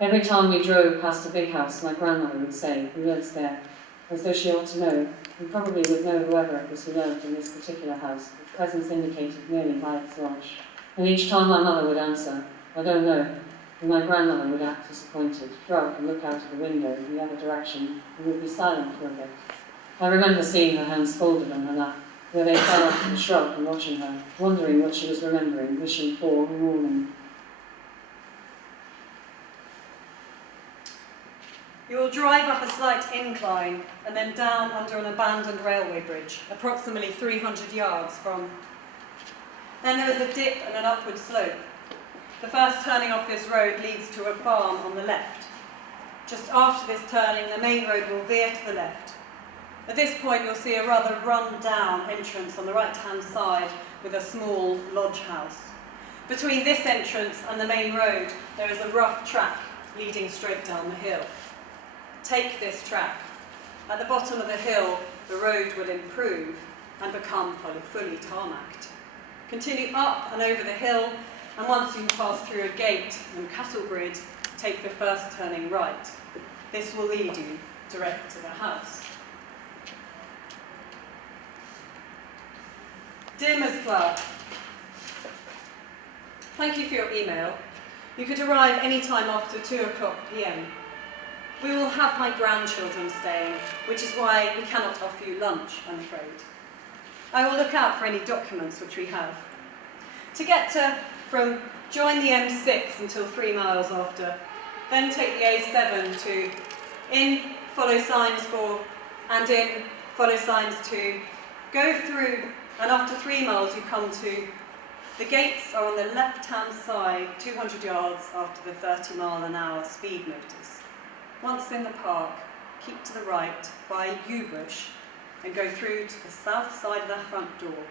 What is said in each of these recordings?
Every time we drove past a big house, my grandmother would say, "Who lives there?" as though she ought to know, and probably would know whoever it was who lived in this particular house. Its presence indicated merely by its lodge. And each time my mother would answer, "I don't know," and my grandmother would act disappointed, shrug and look out of the window in the other direction, and would be silent for a bit. I remember seeing her hands folded on her lap, where they fell off with a shrug, and watching her, wondering what she was remembering, wishing for morning. You will drive up a slight incline and then down under an abandoned railway bridge, approximately 300 yards from. Then there is a dip and an upward slope. The first turning off this road leads to a farm on the left. Just after this turning, the main road will veer to the left. At this point, you'll see a rather run-down entrance on the right-hand side with a small lodge house. Between this entrance and the main road, there is a rough track leading straight down the hill. Take this track. At the bottom of the hill, the road will improve and become fully tarmacked. Continue up and over the hill, and once you pass through a gate and cattle grid, take the first turning right. This will lead you direct to the house. Dear Ms. Clarke, thank you for your email. You could arrive any time after 2:00 p.m. We will have my grandchildren staying, which is why we cannot offer you lunch, I'm afraid. I will look out for any documents which we have. To get join the M6 until 3 miles after, then take the A7 to in, follow signs for, and in, follow signs to, go through, and after 3 miles you come to, the gates are on the left-hand side, 200 yards after the 30-mile-an-hour speed notice. Once in the park, keep to the right by a yew bush and go through to the south side of the front door.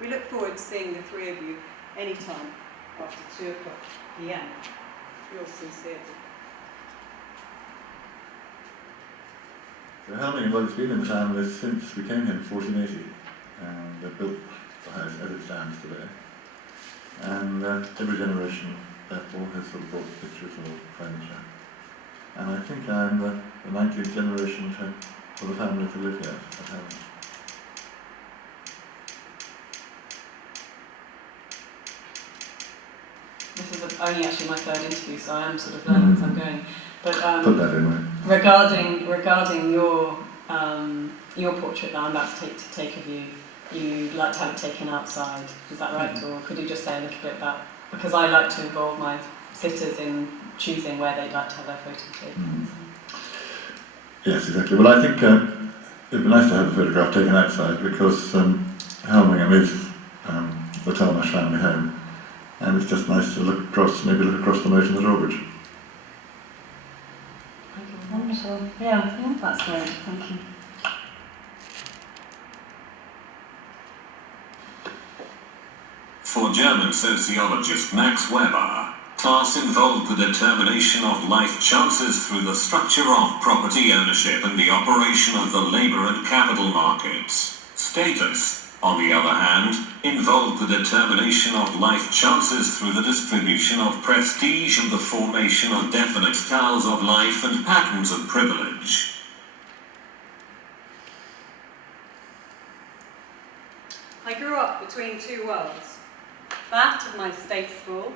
We look forward to seeing the three of you anytime after 2:00 p.m. Yours sincerely. So Helming, well, it's been in town since we came here in 1480, and they built the house as it stands today. And every generation, therefore, has sort of brought pictures of furniture. And I think I'm the 19th generation for the family to live here at home. This is only actually my third interview, so I am sort of learning as I'm going. But put that in there. Regarding your portrait that I'm about to take of you, you'd like to have it taken outside. Is that right? Mm-hmm. Or could you just say a little bit about? Because I like to involve my sitters in choosing where they'd like to have their photo taken. Yes, exactly. Well, I think it'd be nice to have the photograph taken outside because Helmingham is the Talmash family home, and it's just nice to look across the moat and the drawbridge. Wonderful. Yeah, that's great. Thank you. For German sociologist Max Weber, class involved the determination of life chances through the structure of property ownership and the operation of the labour and capital markets. Status, on the other hand, involved the determination of life chances through the distribution of prestige and the formation of definite styles of life and patterns of privilege. I grew up between two worlds. That of my state school,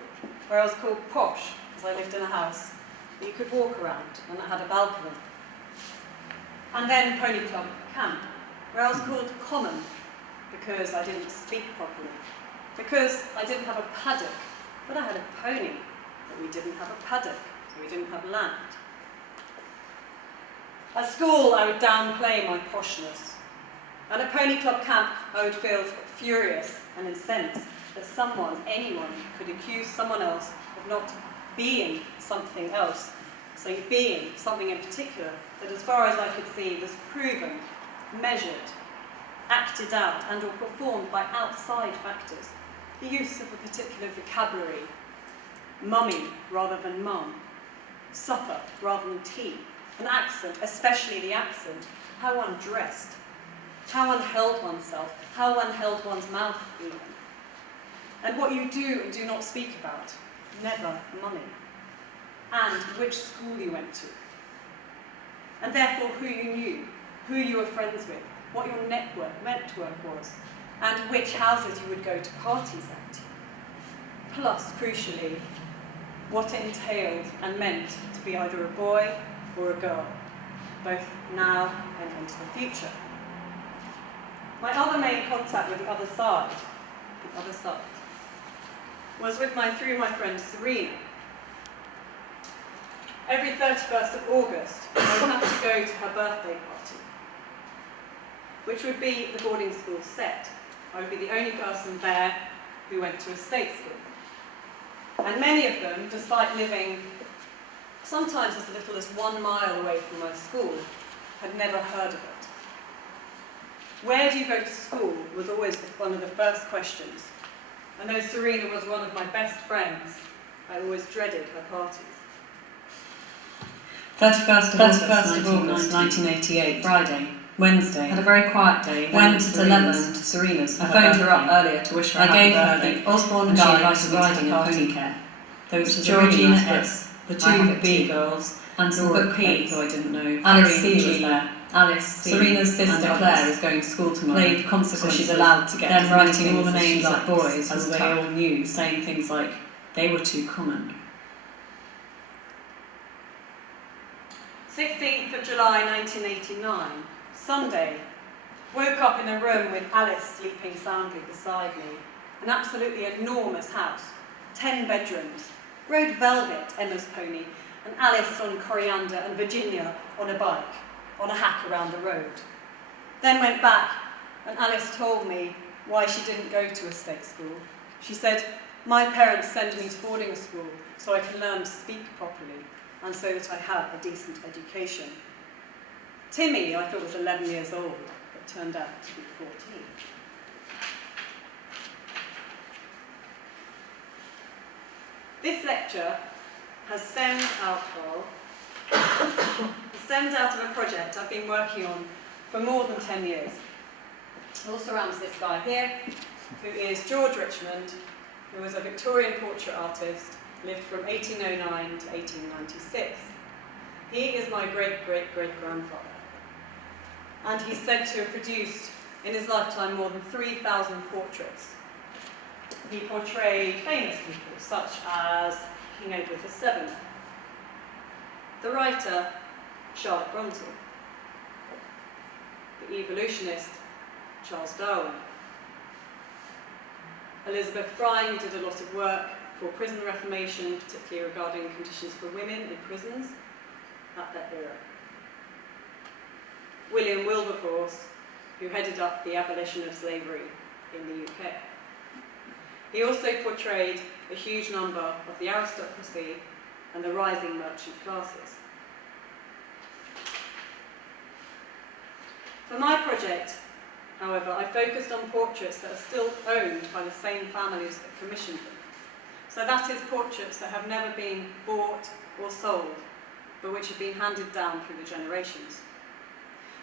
where I was called posh because I lived in a house that you could walk around and that had a balcony. And then Pony Club camp, where I was called common because I didn't speak properly, because I didn't have a paddock, but I had a pony, but we didn't have a paddock, so we didn't have land. At school, I would downplay my poshness. And at Pony Club camp, I would feel furious and incensed that anyone, could accuse someone else of not being something else. So being something in particular that, as far as I could see, was proven, measured, acted out and or performed by outside factors. The use of a particular vocabulary, mummy rather than mum, supper rather than tea, an accent, especially the accent, how one dressed, how one held oneself, how one held one's mouth even. And what you do and do not speak about, never money. and which school you went to. And therefore who you knew, who you were friends with, what your network was, and which houses you would go to parties at. Plus, crucially, what it entailed and meant to be either a boy or a girl, both now and into the future. My other main contact with the other side, was through my friend Serena. Every 31st of August, I would have to go to her birthday party, which would be the boarding school set. I would be the only person there who went to a state school. And many of them, despite living sometimes as little as 1 mile away from my school, had never heard of it. Where do you go to school was always one of the first questions. And though Serena was one of my best friends, I always dreaded her parties. 31st of August 1988, Friday. Wednesday. Had a very quiet day. Went at 11 to Serena's. I phoned her up earlier to wish her a happy birthday. I gave her the Osborne Guide to Riding and Pony Care. There was Georgina S, the two B girls, and Nora P, who I didn't know. Alice C was there. Alice C. Serena's sister Claire is going to school tomorrow. Played consequences. So she's allowed to get them writing all the names of boys as they all knew, saying things like they were too common. 16th of July 1989, Sunday. Woke up in a room with Alice sleeping soundly beside me. An absolutely enormous house, 10 bedrooms. Rode Velvet, Emma's pony, and Alice on Coriander and Virginia on a bike, on a hack around the road. Then went back, and Alice told me why she didn't go to a state school. She said, my parents send me to boarding school so I can learn to speak properly and so that I have a decent education. Timmy, I thought, was 11 years old, but turned out to be 14. This lecture has stemmed out of a project I've been working on for more than 10 years. It all surrounds this guy here, who is George Richmond, who was a Victorian portrait artist, lived from 1809 to 1896. He is my great-great-great-grandfather. And he's said to have produced, in his lifetime, more than 3,000 portraits. He portrayed famous people, such as King Edward VII, the writer Charlotte Bronte, the evolutionist Charles Darwin, Elizabeth Fry, who did a lot of work for prison reformation, particularly regarding conditions for women in prisons at that era. William Wilberforce, who headed up the abolition of slavery in the UK. He also portrayed a huge number of the aristocracy and the rising merchant classes. For my project, however, I focused on portraits that are still owned by the same families that commissioned them. So that is portraits that have never been bought or sold, but which have been handed down through the generations.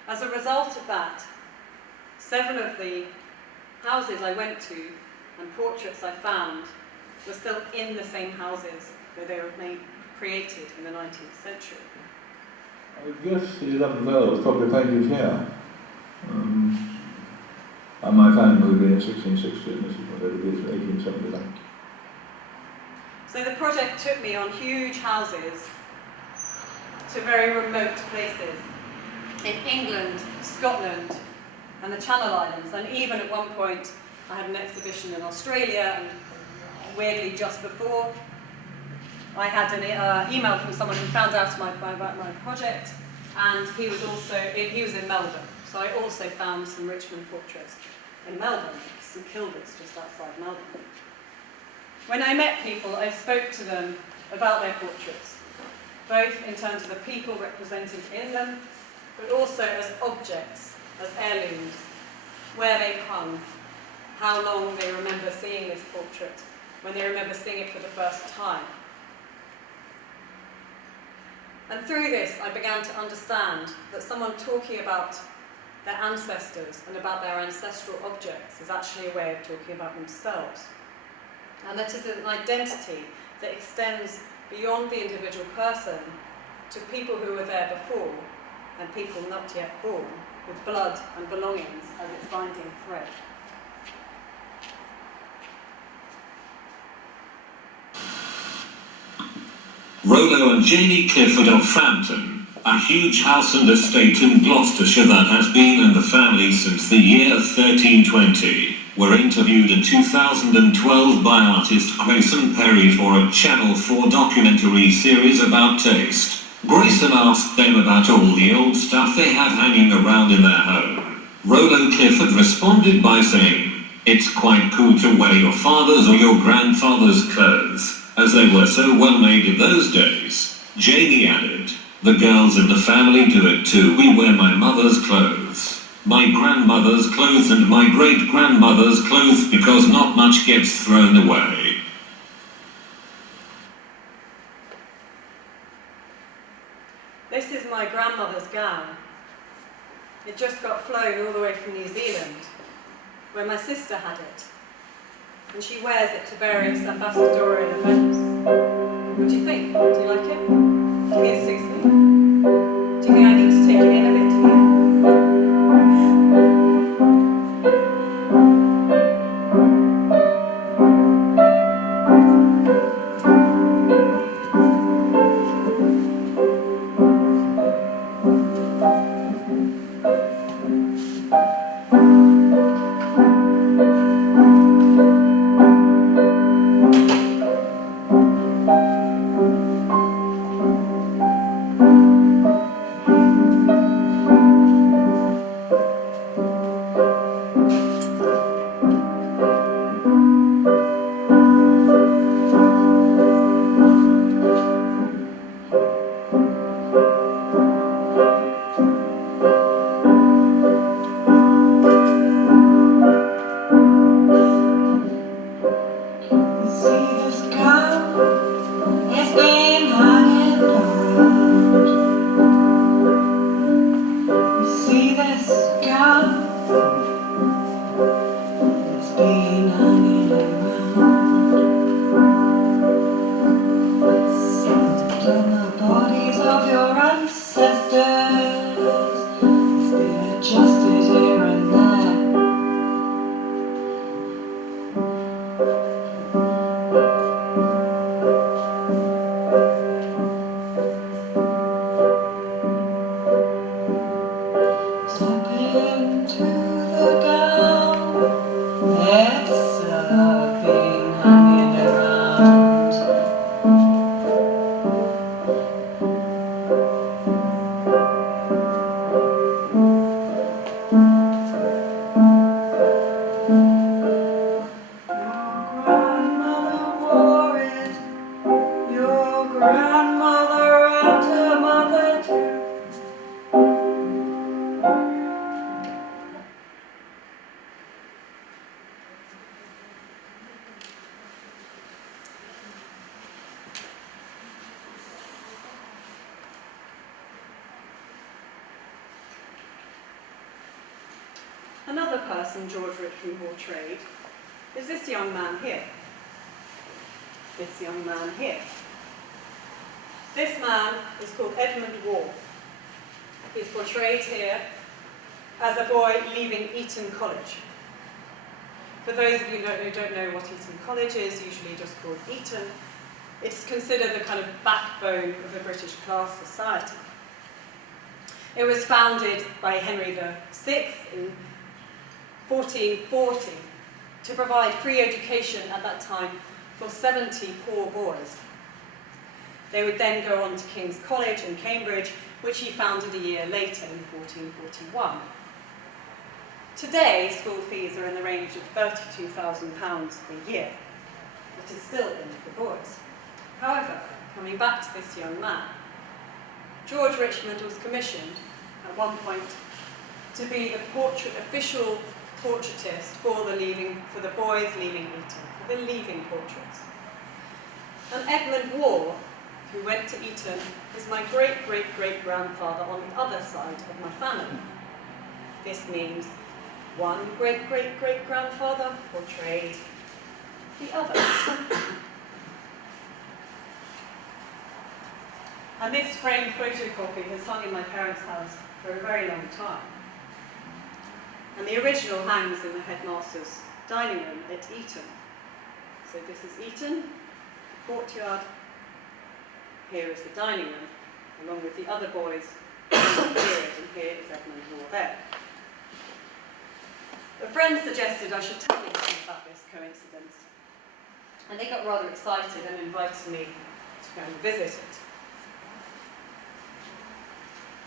As a result of that, several of the houses I went to and portraits I found were still in the same houses where they were created in the 19th century. I guess the 11th Earl was probably painted here. And my family moved in 1660, and this is what it is, 1879. So the project took me on huge houses to very remote places in England, Scotland, and the Channel Islands, and even at one point I had an exhibition in Australia, and weirdly just before I had an email from someone who found out about my project, and he was in Melbourne, so I also found some Richmond portraits in Melbourne, some Kilberts just outside Melbourne. When I met people, I spoke to them about their portraits, both in terms of the people represented in them, but also as objects, as heirlooms, where they hung, how long they remember seeing this portrait, when they remember seeing it for the first time. And through this, I began to understand that someone talking about their ancestors and about their ancestral objects is actually a way of talking about themselves. And that is an identity that extends beyond the individual person to people who were there before and people not yet born, with blood and belongings as its binding thread. Rollo and Janie Clifford of Frampton, a huge house and estate in Gloucestershire that has been in the family since the year 1320, were interviewed in 2012 by artist Grayson Perry for a Channel 4 documentary series about taste. Grayson asked them about all the old stuff they had hanging around in their home. Rollo Clifford responded by saying, "It's quite cool to wear your father's or your grandfather's clothes, as they were so well made in those days." Janie added, "The girls in the family do it too. We wear my mother's clothes, my grandmother's clothes and my great-grandmother's clothes because not much gets thrown away." This is my grandmother's gown. It just got flown all the way from New Zealand, where my sister had it, and she wears it to various ambassadorial events. What do you think? Do you like it? Do you think it suits me? Do you think I need to take it in a bit here? Another person George Richmond portrayed is this young man here. This young man here. This man is called Edmund Wall. He's portrayed here as a boy leaving Eton College. For those of you who don't know what Eton College is, usually just called Eton, it's considered the kind of backbone of the British class society. It was founded by Henry VI in 1440 to provide free education at that time for 70 poor boys. They would then go on to King's College in Cambridge, which he founded a year later in 1441. Today, school fees are in the range of £32,000 a year. It is still in for boys. However, coming back to this young man, George Richmond was commissioned at one point to be the official portraitist for the boys leaving Eton, for the leaving portraits. And Edmund Wall, who went to Eton, is my great-great-great-grandfather on the other side of my family. This means one great-great-great-grandfather portrayed the other. And this framed photocopy has hung in my parents' house for a very long time. And the original hangs in the headmaster's dining room at Eton. So this is Eton, courtyard. Here is the dining room, along with the other boys here, and here is Edmund Hall there. A friend suggested I should tell you something about this coincidence. And they got rather excited and invited me to go and visit it.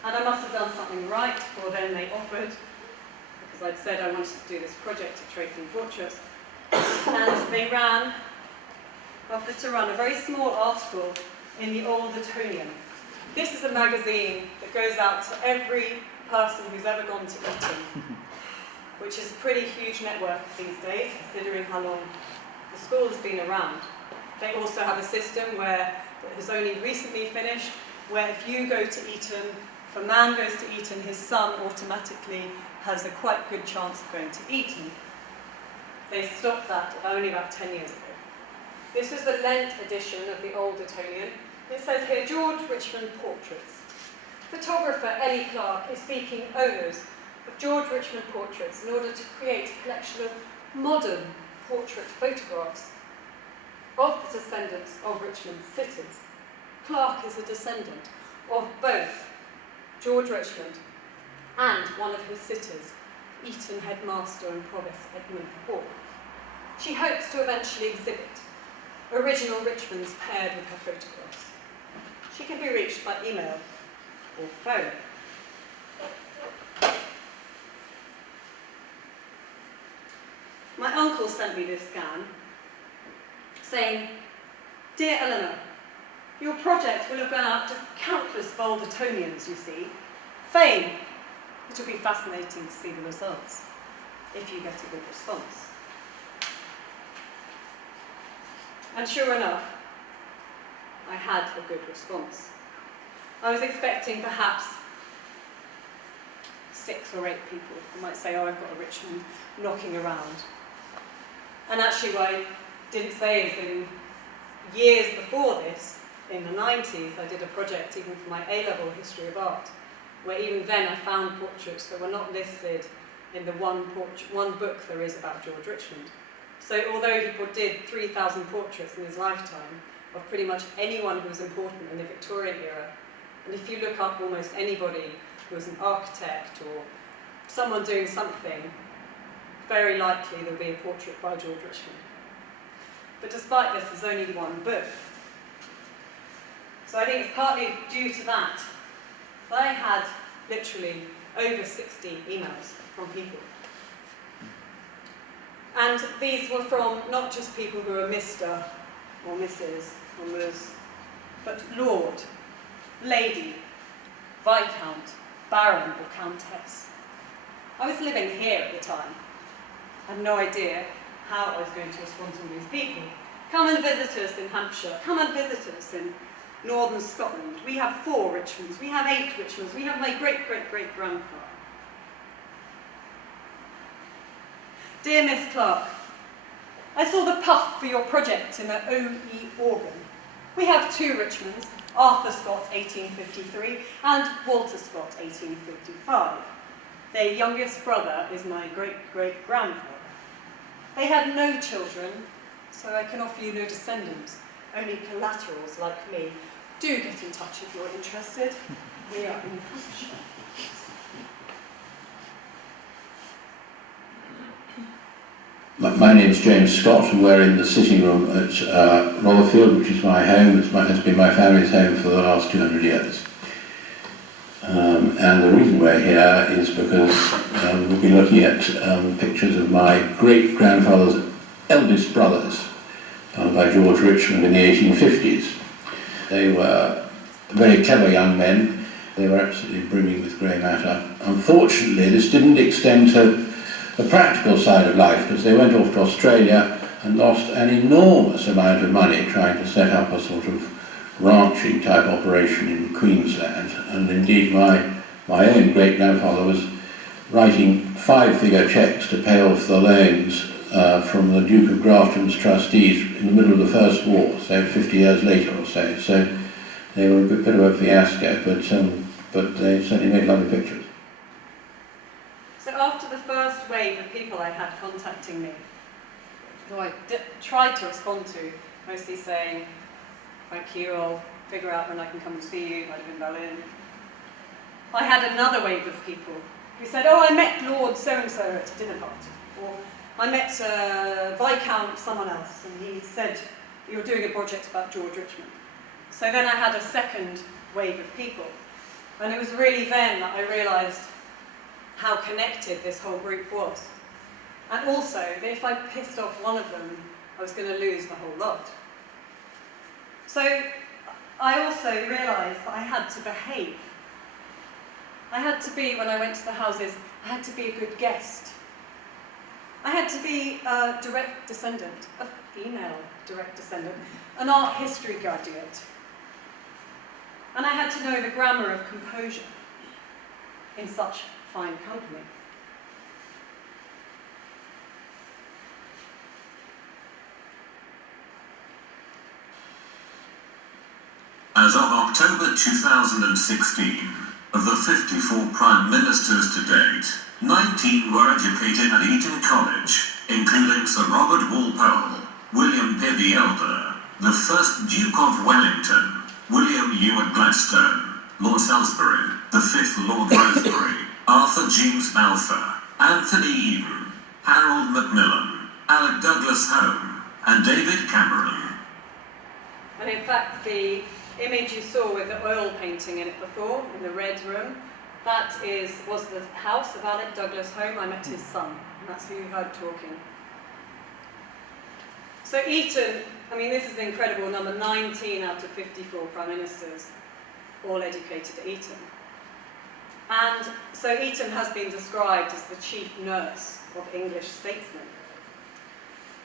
And I must have done something right, for then they offered, because I'd said I wanted to do this project of tracing portraits, and they offered to run a very small article in the Old Etonian. This is a magazine that goes out to every person who's ever gone to Eton, which is a pretty huge network these days, considering how long the school has been around. They also have a system where it has only recently finished, where if you go to Eton, if a man goes to Eton, his son automatically has a quite good chance of going to Eton. They stopped that only about 10 years ago. This is the Lent edition of the Old Etonian. It says here, George Richmond portraits. Photographer Elly Clarke is seeking owners of George Richmond portraits in order to create a collection of modern portrait photographs of the descendants of Richmond's sitters. Clarke is a descendant of both George Richmond and one of his sitters, Eton headmaster and provost Edmund Hall. She hopes to eventually exhibit original Richmonds paired with her photographs. She can be reached by email or phone. My uncle sent me this scan saying, "Dear Eleanor, your project will have gone out to countless Voldetonians, you see. Fame. It will be fascinating to see the results, if you get a good response." And sure enough, I had a good response. I was expecting perhaps 6 or 8 people who might say, "Oh, I've got a Richmond knocking around." And actually what I didn't say is that in years before this, in the 90s, I did a project even for my A-level history of art, where even then I found portraits that were not listed in the one book there is about George Richmond. So although he did 3,000 portraits in his lifetime of pretty much anyone who was important in the Victorian era, and if you look up almost anybody who was an architect or someone doing something, very likely there'll be a portrait by George Richmond. But despite this, there's only one book. So I think it's partly due to that. I had literally over 60 emails from people. And these were from not just people who are Mr. or Mrs. or Ms., but Lord, Lady, Viscount, Baron or Countess. I was living here at the time. I had no idea how I was going to respond to all these people. Come and visit us in Hampshire. Come and visit us in northern Scotland. We have 4 Richmonds. We have 8 Richmonds. We have my great-great-great-grandfather. Dear Miss Clarke, I saw the puff for your project in the OE organ. We have 2 Richmonds, Arthur Scott 1853 and Walter Scott 1855. Their youngest brother is my great-great-grandfather. They had no children, so I can offer you no descendants, only collaterals like me. Do get in touch if you're interested. We are in Hampshire. My name's James Scott, and we're in the sitting room at Rotherfield, which is my home. Has been my family's home for the last 200 years. And the reason we're here is because we'll be looking at pictures of my great-grandfather's eldest brothers, done by George Richmond in the 1850s. They were very clever young men. They were absolutely brimming with grey matter. Unfortunately, this didn't extend to the practical side of life, because they went off to Australia and lost an enormous amount of money trying to set up a sort of ranching type operation in Queensland. And indeed my own great-grandfather was writing 5-figure cheques to pay off the loans from the Duke of Grafton's trustees in the middle of the First War, so 50 years later or so. So They were a bit of a fiasco, but they certainly made lovely pictures. So after the first wave of people I had contacting me, who I tried to respond to, mostly saying, thank you, I'll figure out when I can come and see you, I live in Berlin. I had another wave of people who said, oh, I met Lord so-and-so at a dinner party, or I met Viscount someone else, and he said, you're doing a project about George Richmond. So then I had a second wave of people, and it was really then that I realised how connected this whole group was. And also, that if I pissed off one of them, I was going to lose the whole lot. So I also realised that I had to behave. I had to be, when I went to the houses, I had to be a good guest. I had to be a direct descendant, a female direct descendant, an art history graduate. And I had to know the grammar of composure in such fine company. As of October 2016, of the 54 Prime Ministers to date, 19 were educated at Eton College, including Sir Robert Walpole, William Pitt the Elder, the first Duke of Wellington, William Ewart Gladstone, Lord Salisbury, the 5th Lord Rosebery, Arthur James Balfour, Anthony Eden, Harold Macmillan, Alec Douglas Home, and David Cameron. And in fact, the image you saw with the oil painting in it before, in the red room, that was the house of Alec Douglas Home. I met his son, and that's who you heard talking. So Eton, I mean, this is an incredible number, 19 out of 54 Prime Ministers, all educated at Eton. And so Eton has been described as the chief nurse of English statesmen.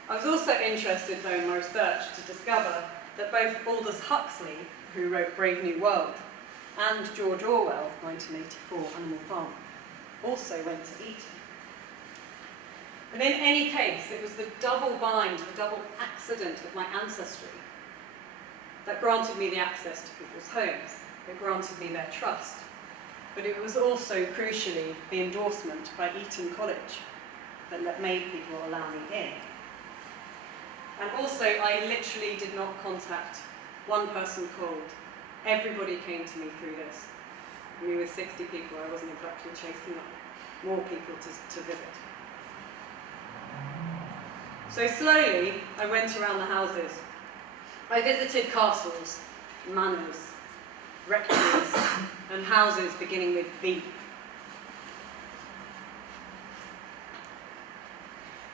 I was also interested, though, in my research to discover that both Aldous Huxley, who wrote Brave New World, and George Orwell, 1984, Animal Farm, also went to Eton. But in any case, it was the double bind, the double accident of my ancestry that granted me the access to people's homes. It granted me their trust. But it was also, crucially, the endorsement by Eton College that made people allow me in. And also, I literally did not contact one person cold. Everybody came to me through this. I mean, with 60 people, I wasn't exactly chasing up more people to visit. So slowly, I went around the houses. I visited castles, manors, rectories, and houses beginning with B.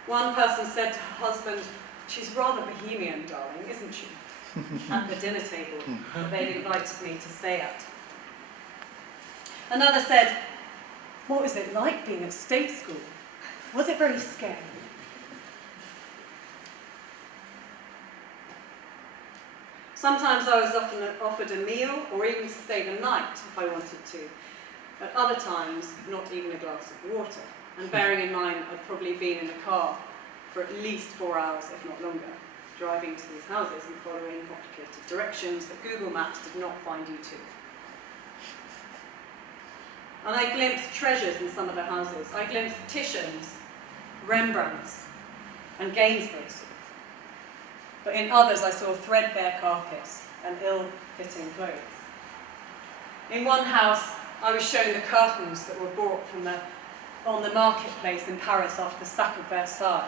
One person said to her husband, "She's rather bohemian, darling, isn't she?" at the dinner table that they'd invited me to stay at. Another said, "What was it like being at state school? Was it very scary?" Sometimes I was often offered a meal or even to stay the night if I wanted to. At other times, not even a glass of water. And bearing in mind, I'd probably been in the car for at least 4 hours, if not longer, driving to these houses and following complicated directions that Google Maps did not find you to. And I glimpsed treasures in some of the houses. I glimpsed Titians, Rembrandts, and Gainsboroughs. But in others, I saw threadbare carpets and ill-fitting clothes. In one house, I was shown the curtains that were bought on the marketplace in Paris after the sack of Versailles,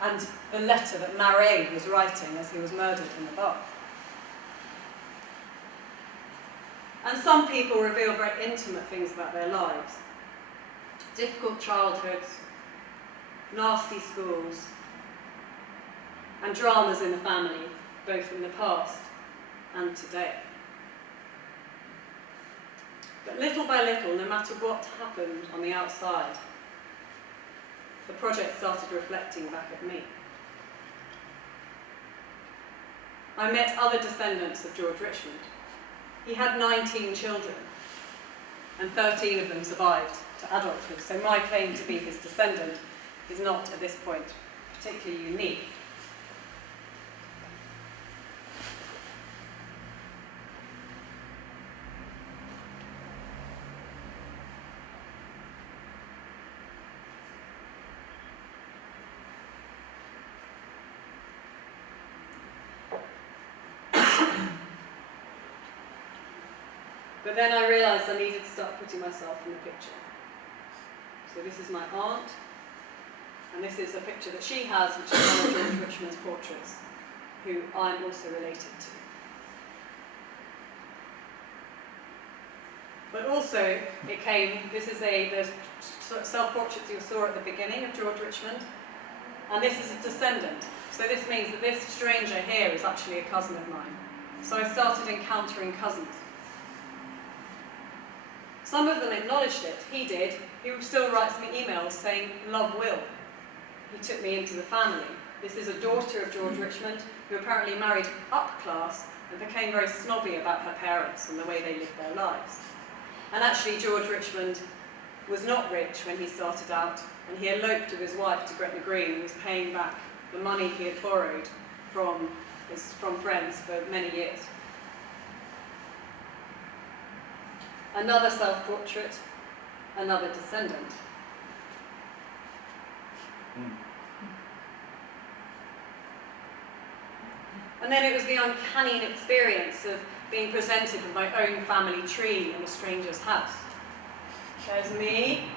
and the letter that Marat was writing as he was murdered in the bath. And some people reveal very intimate things about their lives. Difficult childhoods, nasty schools, and dramas in the family, both in the past and today. But little by little, no matter what happened on the outside, the project started reflecting back at me. I met other descendants of George Richmond. He had 19 children, and 13 of them survived to adulthood, so my claim to be his descendant is not, at this point, particularly unique. But then I realised I needed to start putting myself in the picture. So this is my aunt, and this is a picture that she has, which is one of George Richmond's portraits, who I'm also related to. But also, this is the self-portrait you saw at the beginning of George Richmond, and this is a descendant. So this means that this stranger here is actually a cousin of mine. So I started encountering cousins. Some of them acknowledged it. He did. He still writes me emails saying, "Love Will." He took me into the family. This is a daughter of George Richmond, who apparently married up class and became very snobby about her parents and the way they lived their lives. And actually, George Richmond was not rich when he started out, and he eloped with his wife to Gretna Green and was paying back the money he had borrowed from friends for many years. Another self-portrait, another descendant. And then it was the uncanny experience of being presented with my own family tree in a stranger's house. There's me,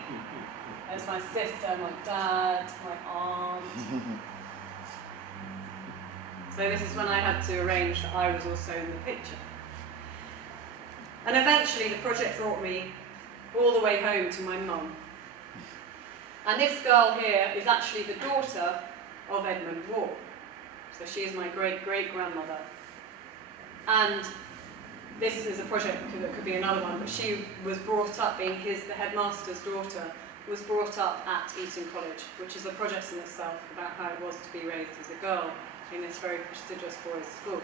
there's my sister, my dad, my aunt. So this is when I had to arrange that I was also in the picture. And eventually the project brought me all the way home to my mum. And this girl here is actually the daughter of Edmund Waugh. So she is my great-great-grandmother. And this is a project that could be another one, but she was brought up, being the headmaster's daughter, was brought up at Eton College, which is a project in itself about how it was to be raised as a girl in this very prestigious boys' school.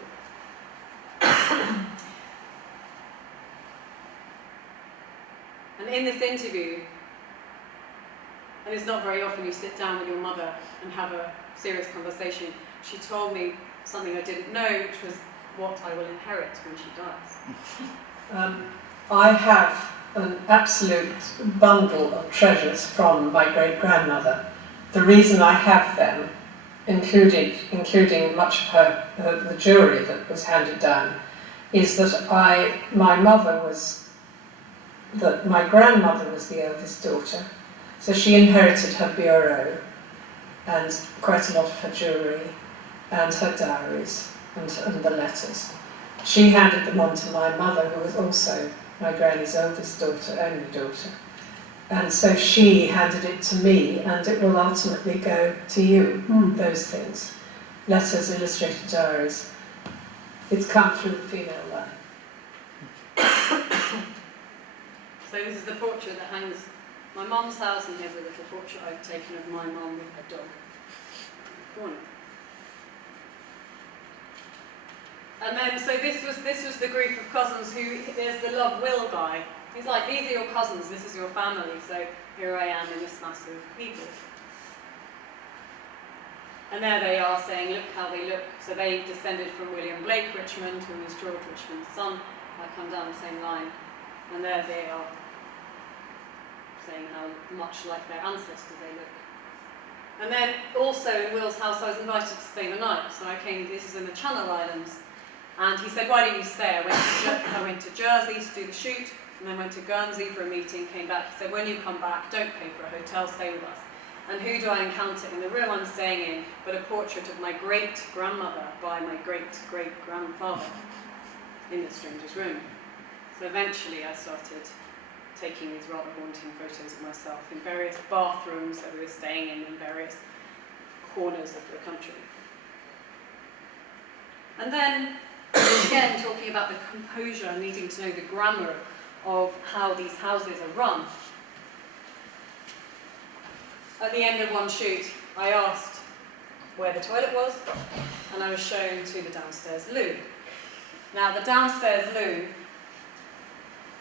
And in this interview, and it's not very often you sit down with your mother and have a serious conversation, she told me something I didn't know, which was what I will inherit when she dies. I have an absolute bundle of treasures from my great-grandmother. The reason I have them, including much of the jewellery that was handed down, is that my grandmother was the eldest daughter, so she inherited her bureau and quite a lot of her jewellery and her diaries and the letters. She handed them on to my mother, who was also my granny's eldest daughter, only daughter. And so she handed it to me, and it will ultimately go to you, those things. Letters, illustrated diaries. It's come through the female line. So this is the portrait that hangs my mum's house, and here's a little portrait I've taken of my mum with her dog in the corner. And then, so this was the group of cousins who, there's the Love Will guy. He's like, these are your cousins, this is your family, so here I am in this mass of people. And there they are saying, look how they look. So they descended from William Blake Richmond, who was George Richmond's son. I come down the same line. And there they are, saying how much like their ancestor they look. And then also in Will's house I was invited to stay the night. So I came, this is in the Channel Islands. And he said, why don't you stay? I went to Jersey to do the shoot, and then went to Guernsey for a meeting, came back. He said, when you come back, don't pay for a hotel, stay with us. And who do I encounter in the room I'm staying in but a portrait of my great-grandmother by my great-great-grandfather in the stranger's room. So eventually I started taking these rather haunting photos of myself in various bathrooms that we were staying in various corners of the country. And then, again, talking about the composure and needing to know the grammar of how these houses are run. At the end of one shoot, I asked where the toilet was, and I was shown to the downstairs loo. Now, the downstairs loo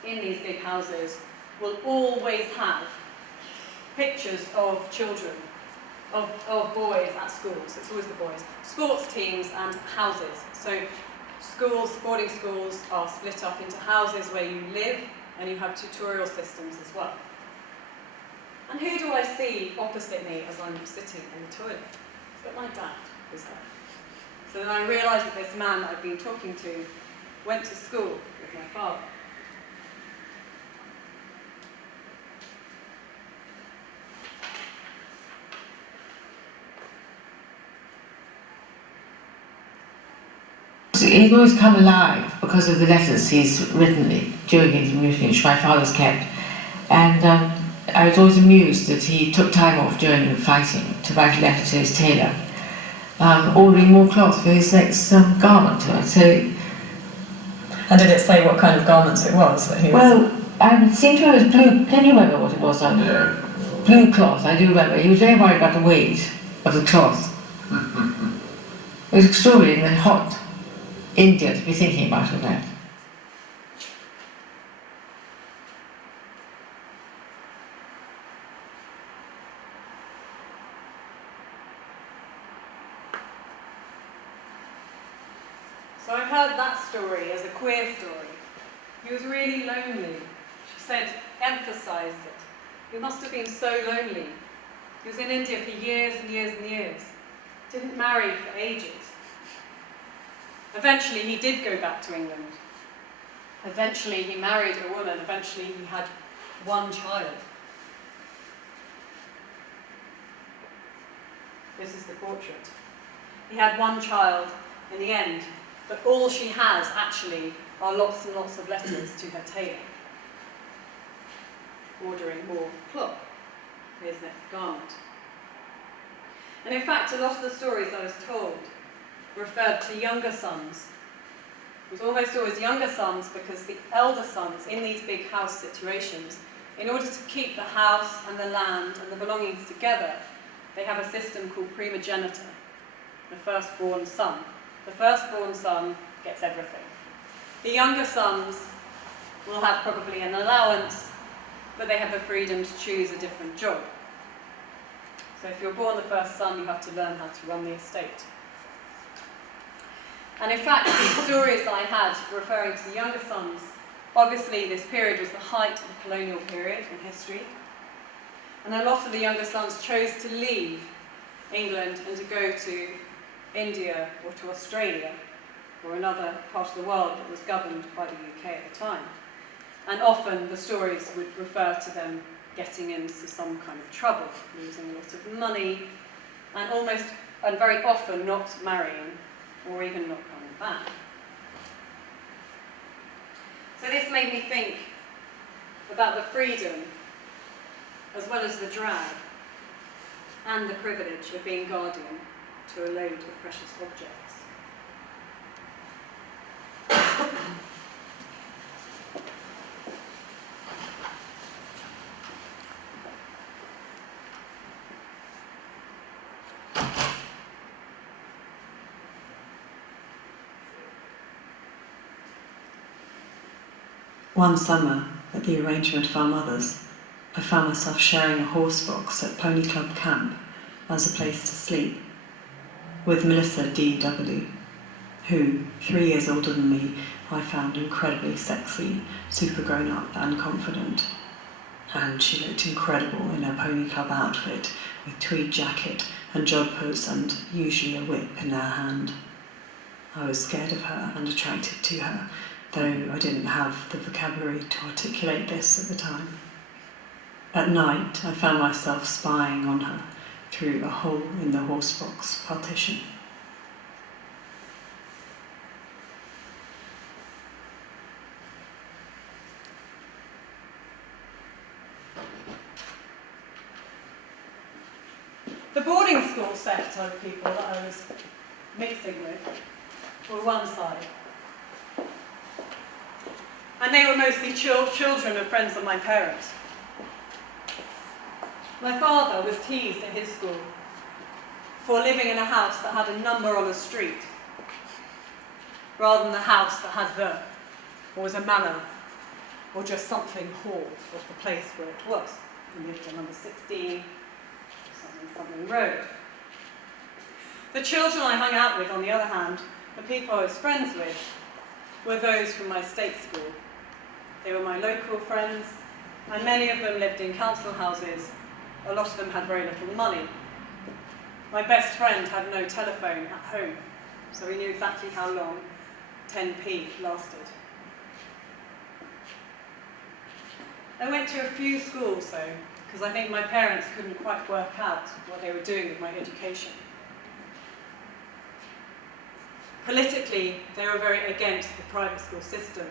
in these big houses will always have pictures of children, of boys at schools. It's always the boys. Sports teams and houses. So schools, boarding schools are split up into houses where you live, and you have tutorial systems as well. And who do I see opposite me as I'm sitting in the toilet? But my dad was there. So then I realised that this man that I'd been talking to went to school with my father. He's always come alive because of the letters he's written during his mutiny, which my father's kept. And I was always amused that he took time off during the fighting to write a letter to his tailor, ordering more cloth for his next garment. So, And did it say what kind of garments it was that he was? well, I seem to remember it was blue. Can you remember what it was? Yeah. Blue cloth, I do remember. He was very worried about the weight of the cloth. It was extraordinary in the hot India to be thinking about all that. So I heard that story as a queer story. He was really lonely. She said, emphasised it. He must have been so lonely. He was in India for years and years and years. Didn't marry for ages. Eventually he did go back to England. Eventually he married a woman. Eventually he had one child. This is the portrait. He had one child in the end, but all she has actually are lots and lots of letters to her tailor, ordering more cloth for his next garment. And in fact, a lot of the stories I was told referred to younger sons. It was almost always younger sons because the elder sons in these big house situations, in order to keep the house and the land and the belongings together, they have a system called primogeniture, the firstborn son. The firstborn son gets everything. The younger sons will have probably an allowance, but they have the freedom to choose a different job. So if you're born the first son, you have to learn how to run the estate. And in fact, these stories that I had referring to the younger sons, obviously this period was the height of the colonial period in history. And a lot of the younger sons chose to leave England and to go to India or to Australia or another part of the world that was governed by the UK at the time. And often the stories would refer to them getting into some kind of trouble, losing a lot of money, and very often not marrying or even not coming back. So this made me think about the freedom as well as the drag and the privilege of being guardian to a load of precious objects. One summer, at the arrangement of our mothers, I found myself sharing a horse box at Pony Club Camp as a place to sleep, with Melissa D.W., who, 3 years older than me, I found incredibly sexy, super grown up and confident. And she looked incredible in her Pony Club outfit, with tweed jacket and joggers and usually a whip in her hand. I was scared of her and attracted to her, though I didn't have the vocabulary to articulate this at the time. At night, I found myself spying on her through a hole in the horsebox partition. The boarding school set of people that I was mixing with were one side. And they were mostly children of friends of my parents. My father was teased at his school for living in a house that had a number on a street, rather than the house that had the, or was a manor, or just something hall of the place where it was. He lived at number 16, something road. The children I hung out with, on the other hand, the people I was friends with, were those from my state school. They were my local friends, and many of them lived in council houses. A lot of them had very little money. My best friend had no telephone at home, so we knew exactly how long 10p lasted. I went to a few schools though, because I think my parents couldn't quite work out what they were doing with my education. Politically, they were very against the private school system.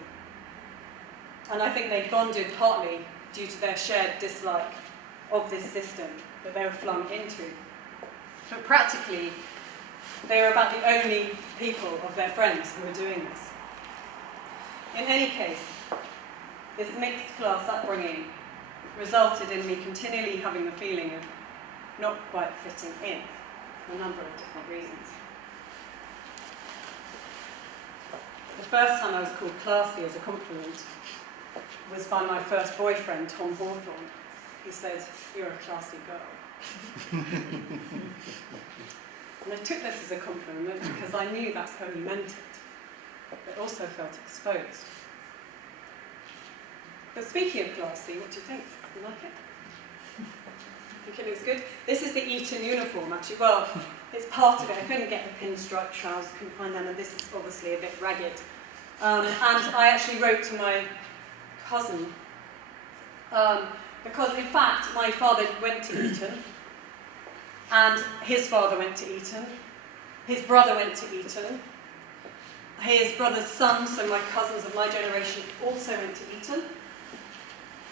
And I think they bonded partly due to their shared dislike of this system that they were flung into. But practically, they were about the only people of their friends who were doing this. In any case, this mixed class upbringing resulted in me continually having the feeling of not quite fitting in for a number of different reasons. The first time I was called classy as a compliment was by my first boyfriend, Tom Hawthorne, who said, "You're a classy girl." And I took this as a compliment because I knew that's how he meant it, but also felt exposed. But speaking of classy, what do you think? You like it? Think it looks good? This is the Eton uniform, actually. Well, it's part of it. I couldn't get the pinstripe trousers, couldn't find them, and this is obviously a bit ragged. And I actually wrote to my cousin, because in fact my father went to Eton, and his father went to Eton, his brother went to Eton, his brother's son, so my cousins of my generation, also went to Eton.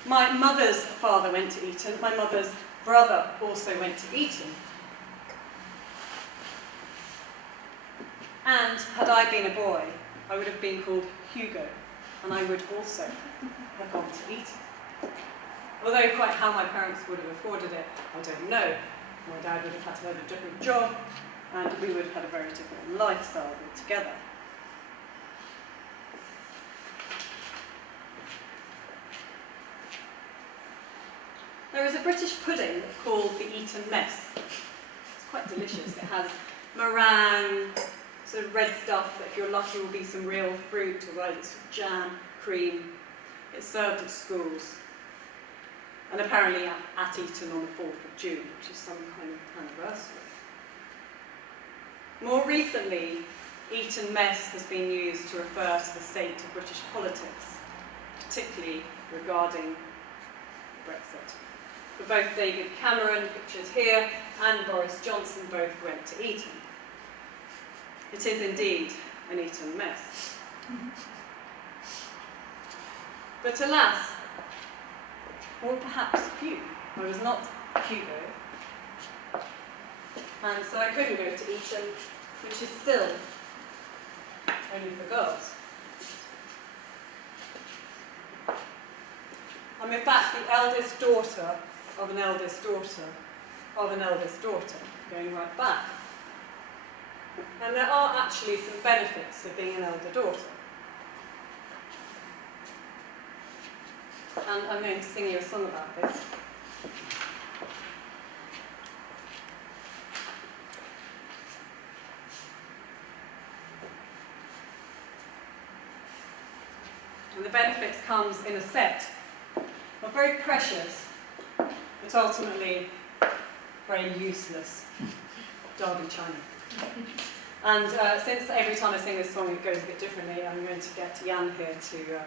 My mother's father went to Eton, my mother's brother also went to Eton. And had I been a boy, I would have been called Hugo, and I would also have gone to Eton. Although quite how my parents would have afforded it, I don't know. My dad would have had to have a different job, and we would have had a very different lifestyle altogether. There is a British pudding called the Eton Mess. It's quite delicious. It has meringue, sort of red stuff that if you're lucky will be some real fruit, or like jam, cream. It's served at schools. And apparently at Eton on the 4th of June, which is some kind of anniversary. More recently, Eton Mess has been used to refer to the state of British politics, particularly regarding Brexit. For both David Cameron, pictured here, and Boris Johnson both went to Eton. It is indeed an Eton mess. But alas, or perhaps few, I was not Hugo, and so I couldn't go to Eton, which is still only for girls. I'm in fact the eldest daughter of an eldest daughter of an eldest daughter, going right back. And there are actually some benefits of being an elder daughter. And I'm going to sing you a song about this. And the benefits comes in a set of very precious, but ultimately very useless Derby china. And since every time I sing this song it goes a bit differently, I'm going to get Jan here to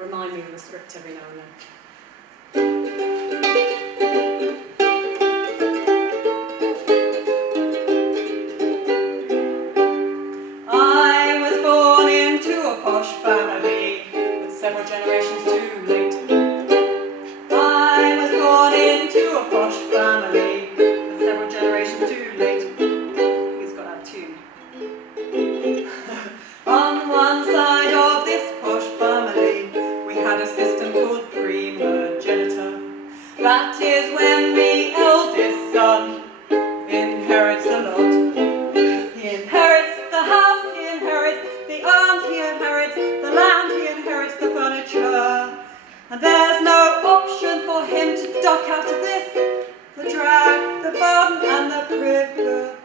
remind me of the script every now and then. I was born into a posh family, with several generations too late. I was born into a posh family, with several generations too late. I think it's got out of tune. On one side of this posh family, we had a system called primogeniture. That is when the eldest son inherits a lot. He inherits the house, he inherits the arms, he inherits the land, he inherits the furniture. And there's no option for him to duck out of this. The drag, the burden, and the privilege.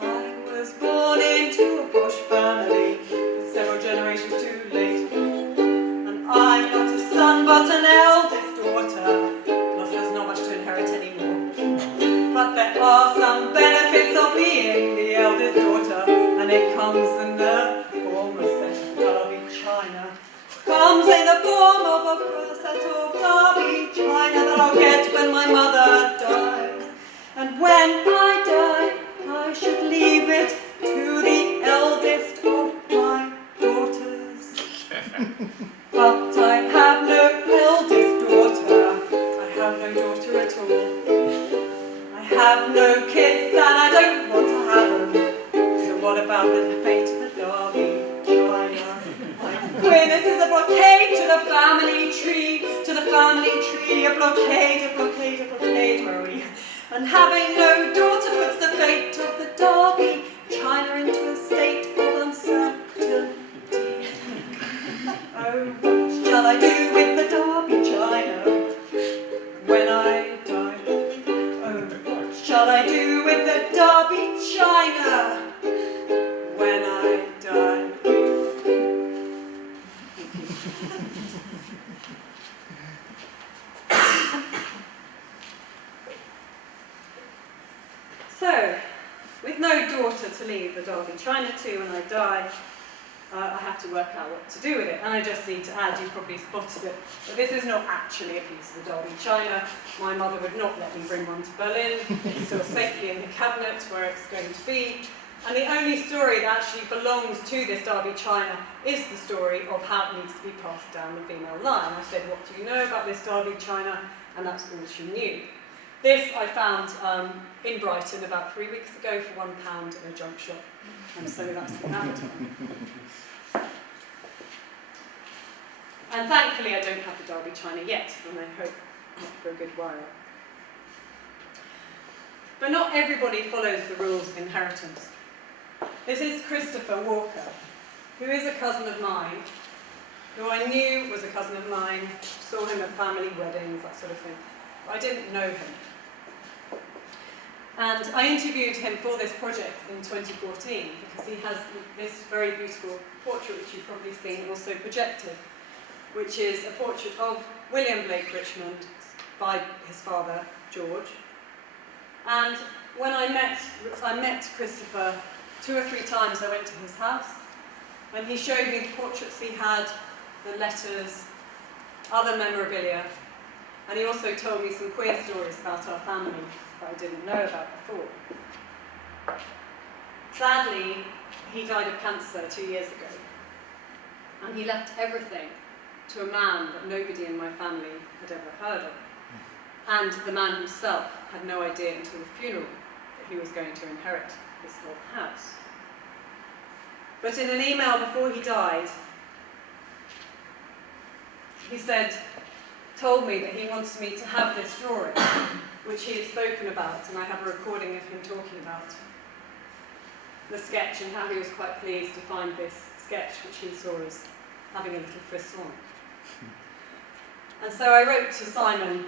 I was born into a posh family, with several generations too late. And I'm not a son, but an eldest daughter. Plus there's not much to inherit anymore. But there are some benefits of being the eldest daughter, and it comes in the form of a set of Derby china. Comes in the form of a set of Derby china that I'll get when my mother dies. And when I die, I should leave it to the But I have no eldest daughter, I have no daughter at all. I have no kids and I don't want to have them. So what about the fate of the Derby China? Queer, this is a blockade to the family tree, a blockade, where we? And having no daughter puts the fate of the Derby China into a state of uncertainty. Oh, what shall I do with the Derby China when I die? Oh, what shall I do with the Derby China when I die? So, with no daughter to leave the Derby China to when I die, I have to work out what to do with it. And I just need to add, you probably spotted it, but this is not actually a piece of the Derby China. My mother would not let me bring one to Berlin. It's still safely in the cabinet where it's going to be. And the only story that actually belongs to this Derby China is the story of how it needs to be passed down the female line. I said, what do you know about this Derby China? And that's all she knew. This I found in Brighton about 3 weeks ago for £1 in a junk shop. And so that's the amount. And thankfully I don't have the Derby China yet, and I hope not for a good while. But not everybody follows the rules of inheritance. This is Christopher Walker, who is a cousin of mine, who I knew was a cousin of mine, saw him at family weddings, that sort of thing. But I didn't know him. And I interviewed him for this project in 2014 because he has this very beautiful portrait, which you've probably seen also projected, which is a portrait of William Blake Richmond by his father, George. And when I met Christopher 2 or 3 times. I went to his house, and he showed me the portraits he had, the letters, other memorabilia, and he also told me some queer stories about our family that I didn't know about before. Sadly, he died of cancer 2 years ago, and he left everything to a man that nobody in my family had ever heard of. And the man himself had no idea until the funeral that he was going to inherit this whole house. But in an email before he died, he told me that he wanted me to have this drawing, which he had spoken about, and I have a recording of him talking about the sketch and how he was quite pleased to find this sketch, which he saw as having a little frisson. And so I wrote to Simon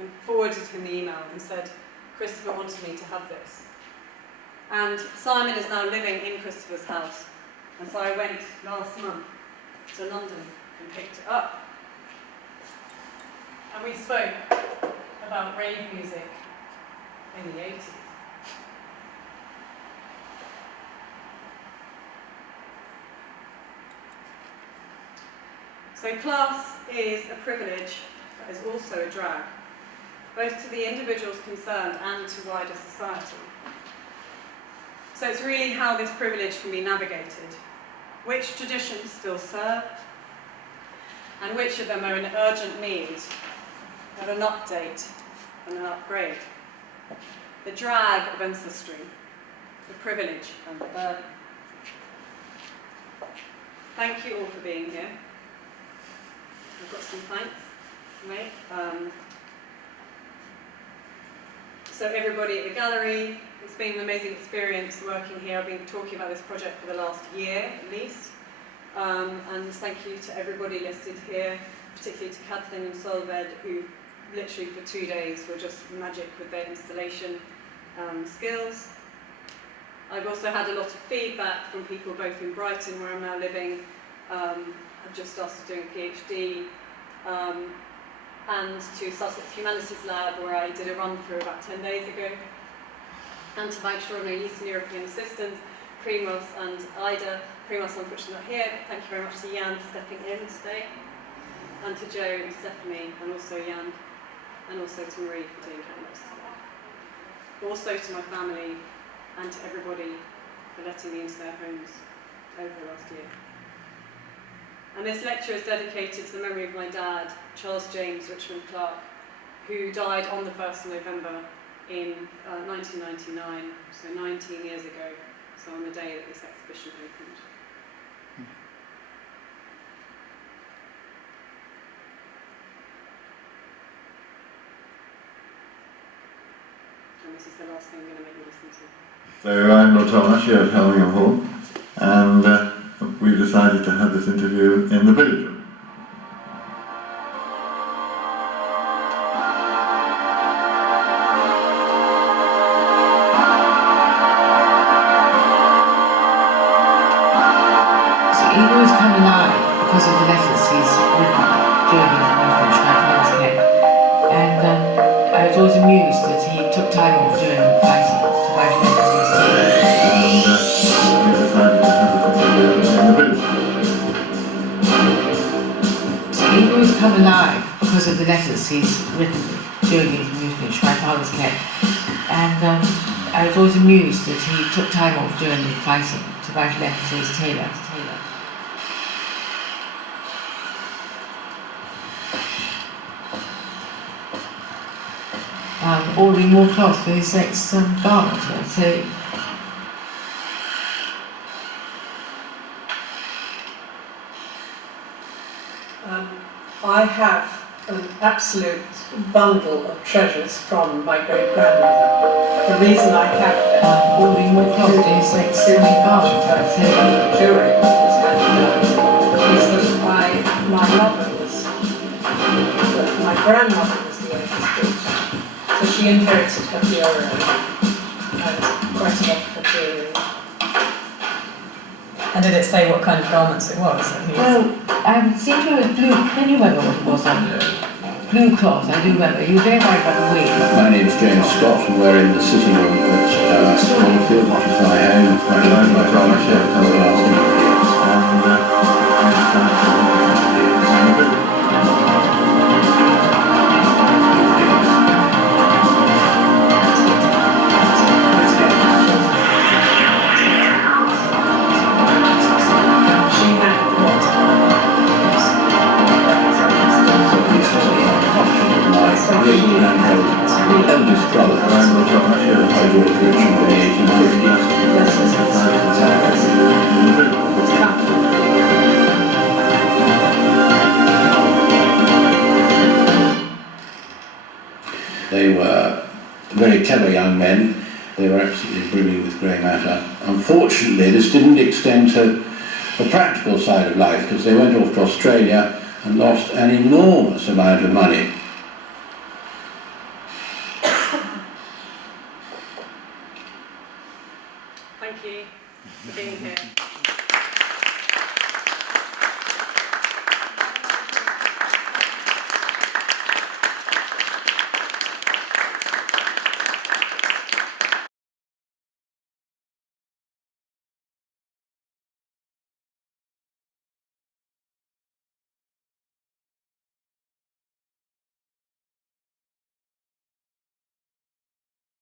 and forwarded him the email and said, Christopher wanted me to have this. And Simon is now living in Christopher's house. And so I went last month to London and picked it up. And we spoke about rave music in the 80s. So class is a privilege, but is also a drag, both to the individuals concerned and to wider society. So it's really how this privilege can be navigated, which traditions still serve, and which of them are in urgent need of an update and an upgrade. The drag of ancestry, the privilege and the burden. Thank you all for being here. I've got some thanks to make. So everybody at the gallery, it's been an amazing experience working here. I've been talking about this project for the last year at least. And thank you to everybody listed here, particularly to Kathleen and Solved, who literally for 2 days were just magic with their installation skills. I've also had a lot of feedback from people both in Brighton, where I'm now living. I've just started doing a PhD, and to Sussex Humanities Lab, where I did a run-through about 10 days ago, and to my extraordinary Eastern European assistants, Primos and Ida. Primos unfortunately not here, but thank you very much to Jan for stepping in today, and to Joe and Stephanie, and also Jan, and also to Marie for doing cameras today. Also to my family, and to everybody for letting me into their homes over the last year. And this lecture is dedicated to the memory of my dad, Charles James Richmond Clarke, who died on the 1st of November in 1999, so 19 years ago, so on the day that this exhibition opened. And this is the last thing I'm going to make you listen to. So I'm Lord Thomas here at Helmingham Hall, and we decided to have this interview in the village room. He always come alive because of the letters he's written during his youth, which my father's kept. And I was always amused that he took time off during fighting to write letters to his tailor. And we decided to have this interview in the village room. He always come alive because of the letters he's written during his youth, which my father's kept. And I was always amused that he took time off during the fighting to write a letter to his tailor. Ordering more cloth for his next garment. So I have an absolute bundle of treasures from my great-grandmother. The reason I have them ordering more cloth for his next garment. So jewellery was handed down is that my mother was, my grandmother was the oldest daughter. So she inherited her bureau and quite a lot of her jewellery. And did it say what kind of garments it was? That he was? well, I seem to have blue. Can you remember what it was on? Blue cloth. I do remember. He was very by the way. My name's James Scott, and we're in the sitting room at Springfield, which is my home. My father shared the last interview. Eldest brother, by George Richmond in the 1850s. They were very clever young men. They were absolutely brimming with grey matter. Unfortunately, this didn't extend to the practical side of life, because they went off to Australia and lost an enormous amount of money.